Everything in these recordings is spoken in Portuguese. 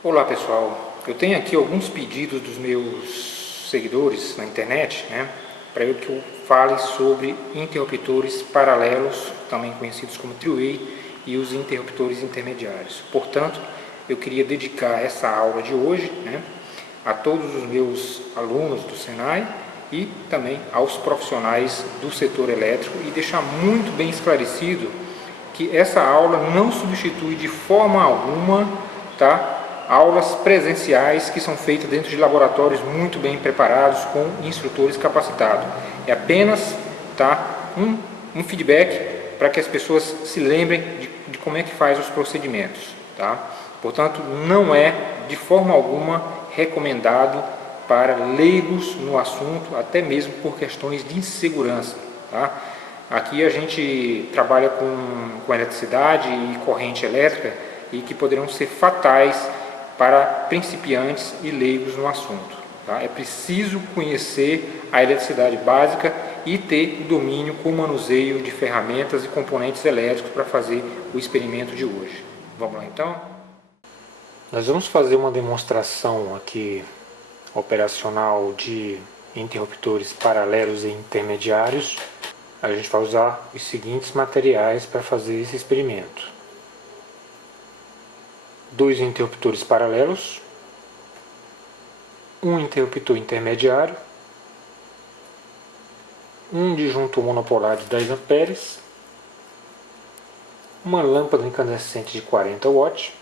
Olá pessoal, eu tenho aqui alguns pedidos dos meus seguidores na internet, para que eu fale sobre interruptores paralelos, também conhecidos como three-way, e os interruptores intermediários. Portanto, eu queria dedicar essa aula de hoje, a todos os meus alunos do Senai e também aos profissionais do setor elétrico e deixar muito bem esclarecido que essa aula não substitui de forma alguma, aulas presenciais que são feitas dentro de laboratórios muito bem preparados com instrutores capacitados. É apenas um feedback para que as pessoas se lembrem de como é que faz os procedimentos. Portanto, não é de forma alguma recomendado para leigos no assunto, até mesmo por questões de insegurança. Aqui a gente trabalha com eletricidade e corrente elétrica e que poderão ser fatais para principiantes e leigos no assunto. É preciso conhecer a eletricidade básica e ter domínio com o manuseio de ferramentas e componentes elétricos para fazer o experimento de hoje. Vamos lá então? Nós vamos fazer uma demonstração aqui operacional de interruptores paralelos e intermediários. A gente vai usar os seguintes materiais para fazer esse experimento: 2 interruptores paralelos, um interruptor intermediário, um disjuntor monopolar de 10 amperes, uma lâmpada incandescente de 40 watts,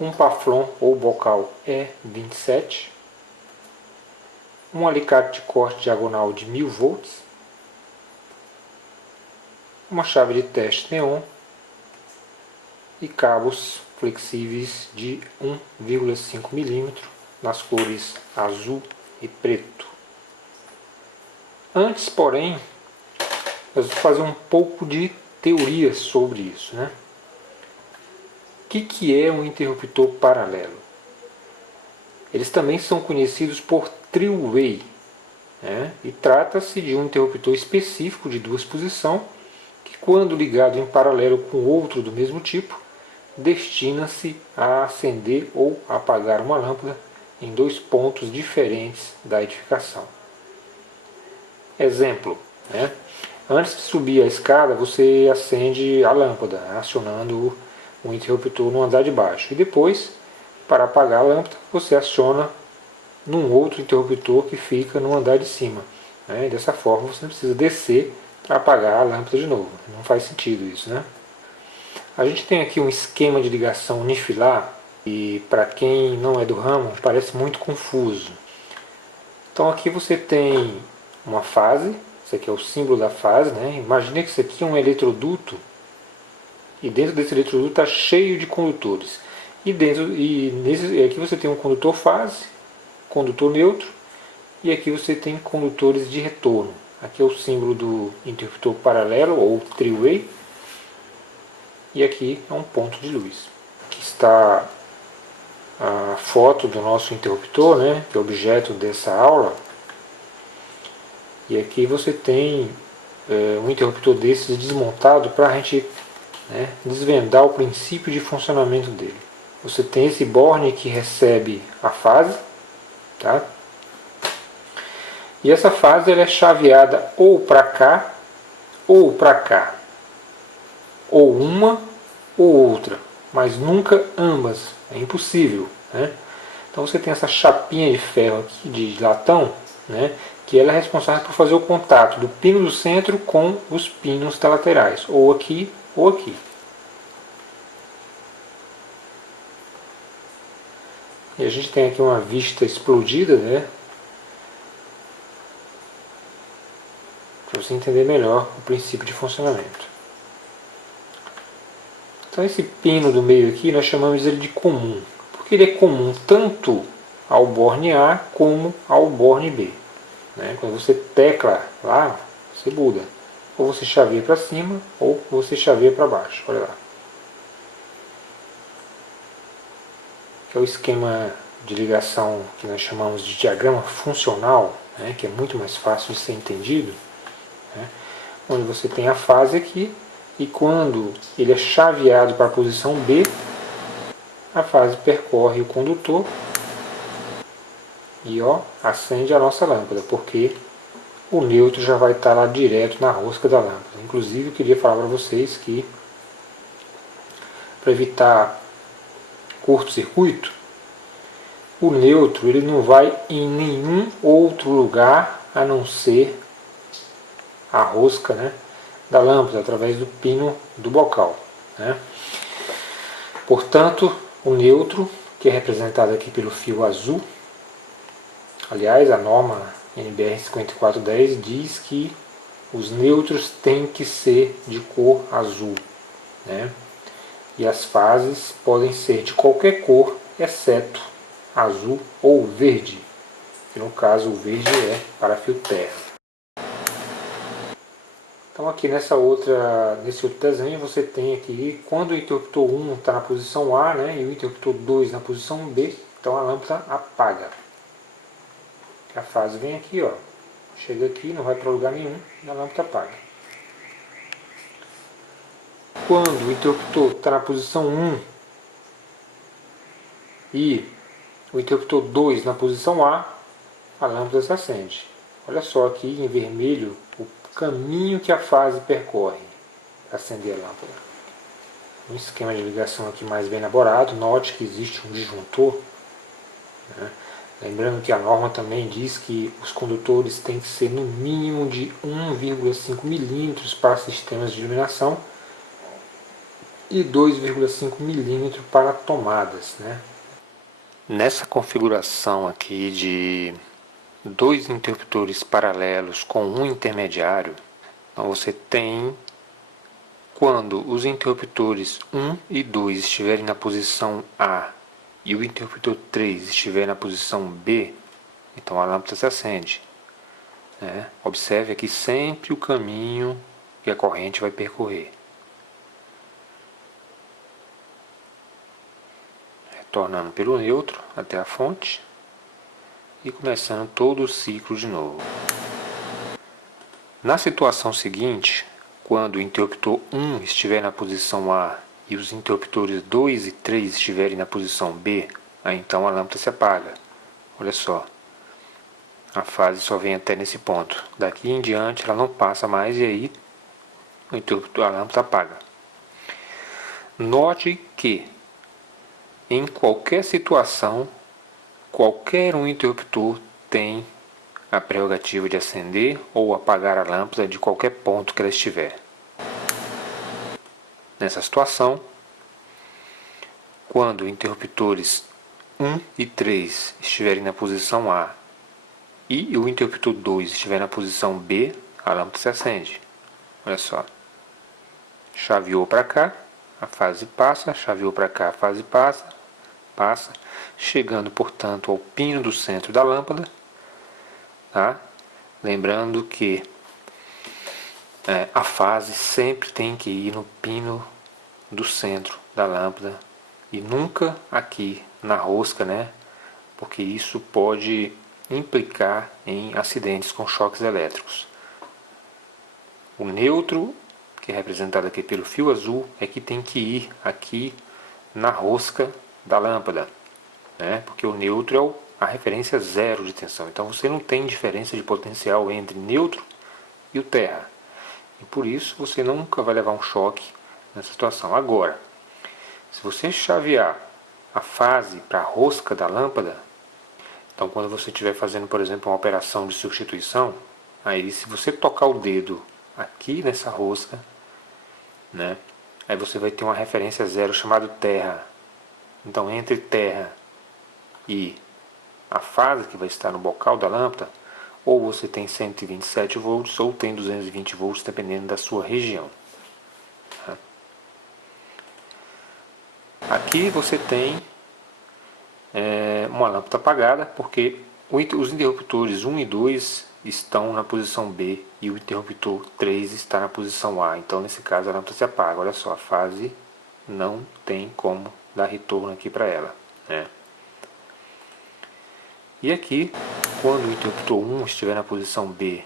um paflon ou bocal E27, um alicate de corte diagonal de 1000 volts, uma chave de teste neon e cabos flexíveis de 1,5 mm nas cores azul e preto. Antes, porém, nós vamos fazer um pouco de teoria sobre isso. O que é um interruptor paralelo? Eles também são conhecidos por three-way, e trata-se de um interruptor específico de duas posições que, quando ligado em paralelo com outro do mesmo tipo, destina-se a acender ou apagar uma lâmpada em 2 pontos diferentes da edificação. Exemplo, antes de subir a escada, você acende a lâmpada, acionando o interruptor no andar de baixo. E depois, para apagar a lâmpada, você aciona num outro interruptor que fica no andar de cima. Dessa forma, você não precisa descer para apagar a lâmpada de novo. Não faz sentido isso, A gente tem aqui um esquema de ligação unifilar e, para quem não é do ramo, parece muito confuso. Então aqui você tem uma fase, esse aqui é o símbolo da fase, Imagine que isso aqui é um eletroduto e dentro desse eletroduto está cheio de condutores. Aqui você tem um condutor fase, condutor neutro, e aqui você tem condutores de retorno. Aqui é o símbolo do interruptor paralelo ou three-way. E aqui é um ponto de luz. Aqui está a foto do nosso interruptor, que é objeto dessa aula. E aqui você tem um interruptor desses desmontado para a gente desvendar o princípio de funcionamento dele. Você tem esse borne que recebe a fase, E essa fase ela é chaveada ou para cá ou para cá. Ou uma ou outra, mas nunca ambas, é impossível. Então você tem essa chapinha de ferro aqui, de latão, que ela é responsável por fazer o contato do pino do centro com os pinos da laterais, ou aqui ou aqui. E a gente tem aqui uma vista explodida, para você entender melhor o princípio de funcionamento. Então esse pino do meio aqui nós chamamos ele de comum, porque ele é comum tanto ao borne A como ao borne B. Quando você tecla lá, você muda. Ou você chaveia para cima, ou você chaveia para baixo. Olha lá. Que é o esquema de ligação que nós chamamos de diagrama funcional, que é muito mais fácil de ser entendido. Onde você tem a fase aqui, e quando ele é chaveado para a posição B, a fase percorre o condutor e acende a nossa lâmpada, porque o neutro já vai estar lá direto na rosca da lâmpada. Inclusive eu queria falar para vocês que, para evitar curto-circuito, o neutro ele não vai em nenhum outro lugar a não ser a rosca, né, da lâmpada, através do pino do bocal, né? Portanto, o neutro, que é representado aqui pelo fio azul, aliás, a norma NBR 5410 diz que os neutros têm que ser de cor azul, né? E as fases podem ser de qualquer cor, exceto azul ou verde, que no caso o verde é para fio terra. Então aqui nesse outro desenho você tem aqui, quando o interruptor 1 está na posição A, né, e o interruptor 2 na posição B, então a lâmpada apaga. A fase vem aqui, chega aqui, não vai para lugar nenhum, e a lâmpada apaga. Quando o interruptor está na posição 1 e o interruptor 2 na posição A lâmpada se acende. Olha só aqui em vermelho o caminho que a fase percorre para acender a lâmpada. Um esquema de ligação aqui mais bem elaborado. Note que existe um disjuntor, né? Lembrando que a norma também diz que os condutores têm que ser no mínimo de 1,5 milímetros para sistemas de iluminação e 2,5 milímetros para tomadas, né? Nessa configuração aqui de dois interruptores paralelos com um intermediário, então você tem, quando os interruptores 1 e 2 estiverem na posição A e o interruptor 3 estiver na posição B, então a lâmpada se acende, né? Observe aqui sempre o caminho que a corrente vai percorrer. Retornando pelo neutro até a fonte e começando todo o ciclo de novo. Na situação seguinte, quando o interruptor 1 estiver na posição A e os interruptores 2 e 3 estiverem na posição B, aí então a lâmpada se apaga. Olha só, a fase só vem até nesse ponto. Daqui em diante ela não passa mais e aí a lâmpada apaga. Note que em qualquer situação, qualquer um interruptor tem a prerrogativa de acender ou apagar a lâmpada de qualquer ponto que ela estiver. Nessa situação, quando interruptores 1 e 3 estiverem na posição A e o interruptor 2 estiver na posição B, a lâmpada se acende. Olha só, chaveou para cá, a fase passa, chaveou para cá, a fase passa, chegando, portanto, ao pino do centro da lâmpada, tá? Lembrando que a fase sempre tem que ir no pino do centro da lâmpada e nunca aqui na rosca, né? Porque isso pode implicar em acidentes com choques elétricos. O neutro, que é representado aqui pelo fio azul, é que tem que ir aqui na rosca da lâmpada, né? Porque o neutro é a referência zero de tensão. Então você não tem diferença de potencial entre neutro e o terra. E por isso você nunca vai levar um choque nessa situação. Agora, se você chavear a fase para a rosca da lâmpada, então quando você estiver fazendo, por exemplo, uma operação de substituição, aí se você tocar o dedo aqui nessa rosca, né, aí você vai ter uma referência zero chamada terra. Então entre terra e a fase que vai estar no bocal da lâmpada, ou você tem 127 volts ou tem 220 volts, dependendo da sua região. Aqui você tem uma lâmpada apagada, porque os interruptores 1 e 2 estão na posição B e o interruptor 3 está na posição A. Então, nesse caso, a lâmpada se apaga. Olha só, a fase não tem como dar retorno aqui para ela, né? E aqui, quando o interruptor 1 estiver na posição B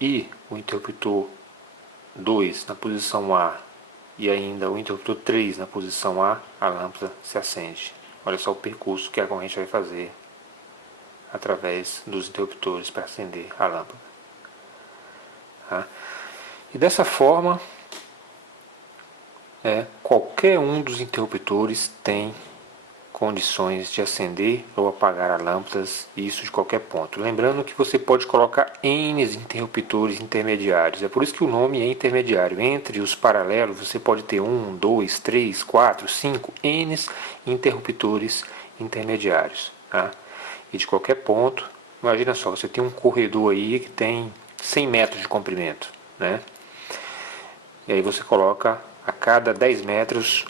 e o interruptor 2 na posição A e ainda o interruptor 3 na posição A, a lâmpada se acende. Olha só o percurso que a corrente vai fazer através dos interruptores para acender a lâmpada. Tá? E dessa forma, qualquer um dos interruptores tem condições de acender ou apagar as lâmpadas, isso de qualquer ponto. Lembrando que você pode colocar N interruptores intermediários, é por isso que o nome é intermediário. Entre os paralelos você pode ter 1, 2, 3, 4, 5, N interruptores intermediários. Tá? E de qualquer ponto, imagina só, você tem um corredor aí que tem 100 metros de comprimento, né? E aí você coloca a cada 10 metros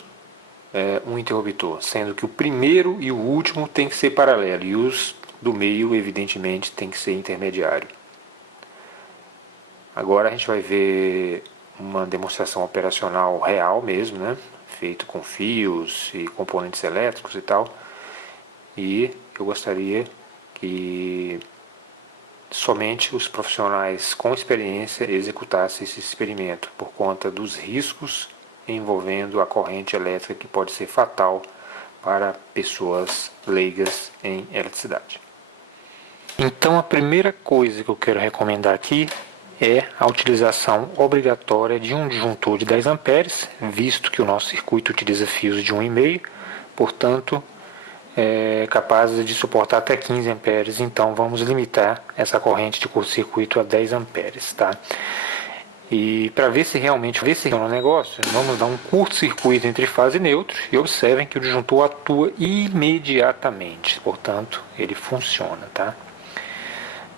um interruptor, sendo que o primeiro e o último tem que ser paralelo e os do meio, evidentemente, tem que ser intermediário. Agora a gente vai ver uma demonstração operacional real mesmo, né? Feito com fios e componentes elétricos e tal. E eu gostaria que somente os profissionais com experiência executassem esse experimento, por conta dos riscos envolvendo a corrente elétrica que pode ser fatal para pessoas leigas em eletricidade. Então a primeira coisa que eu quero recomendar aqui é a utilização obrigatória de um disjuntor de 10 amperes, visto que o nosso circuito utiliza fios de 1,5, portanto é capaz de suportar até 15 amperes, então vamos limitar essa corrente de curto-circuito a 10 amperes, tá? E para ver se realmente funciona o negócio, vamos dar um curto-circuito entre fase e neutro e observem que o disjuntor atua imediatamente, portanto ele funciona, tá?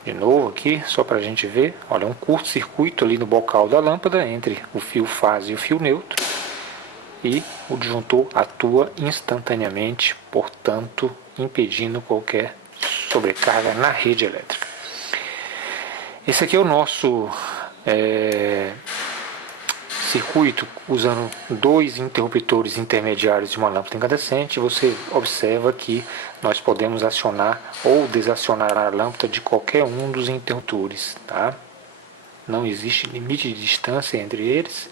De novo aqui, só para a gente ver, olha, um curto-circuito ali no bocal da lâmpada entre o fio fase e o fio neutro e o disjuntor atua instantaneamente, portanto impedindo qualquer sobrecarga na rede elétrica. Esse aqui é o nosso circuito usando 2 interruptores intermediários de uma lâmpada incandescente. Você observa que nós podemos acionar ou desacionar a lâmpada de qualquer um dos interruptores, tá? Não existe limite de distância entre eles,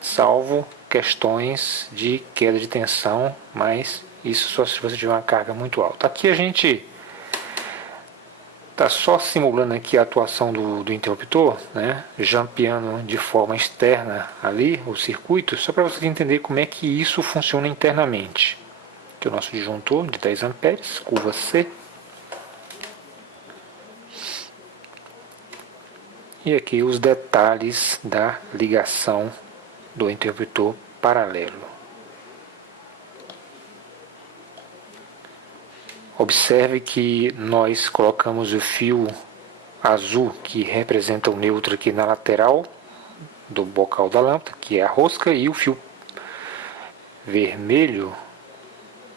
salvo questões de queda de tensão, mas isso só se você tiver uma carga muito alta. Aqui a gente está só simulando aqui a atuação do interruptor, né? Jampeando de forma externa ali o circuito, só para você entender como é que isso funciona internamente. Aqui é o nosso disjuntor de 10 amperes, curva C. E aqui os detalhes da ligação do interruptor paralelo. Observe que nós colocamos o fio azul, que representa o neutro, aqui na lateral do bocal da lâmpada, que é a rosca, e o fio vermelho,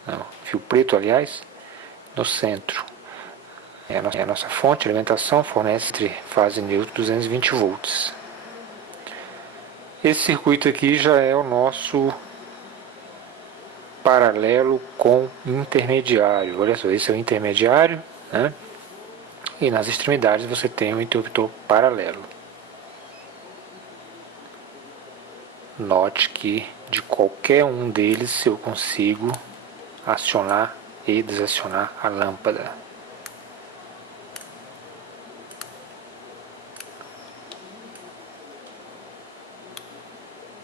não, fio preto, aliás, no centro. É a nossa fonte de alimentação, fornece entre fase neutra 220 volts. Esse circuito aqui já é o nosso paralelo com intermediário. Olha só, esse é o intermediário, né? E nas extremidades você tem o interruptor paralelo. Note que de qualquer um deles eu consigo acionar e desacionar a lâmpada.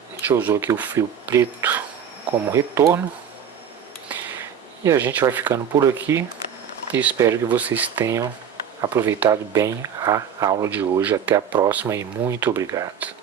A gente usou aqui o fio preto como retorno. E a gente vai ficando por aqui e espero que vocês tenham aproveitado bem a aula de hoje. Até a próxima e muito obrigado.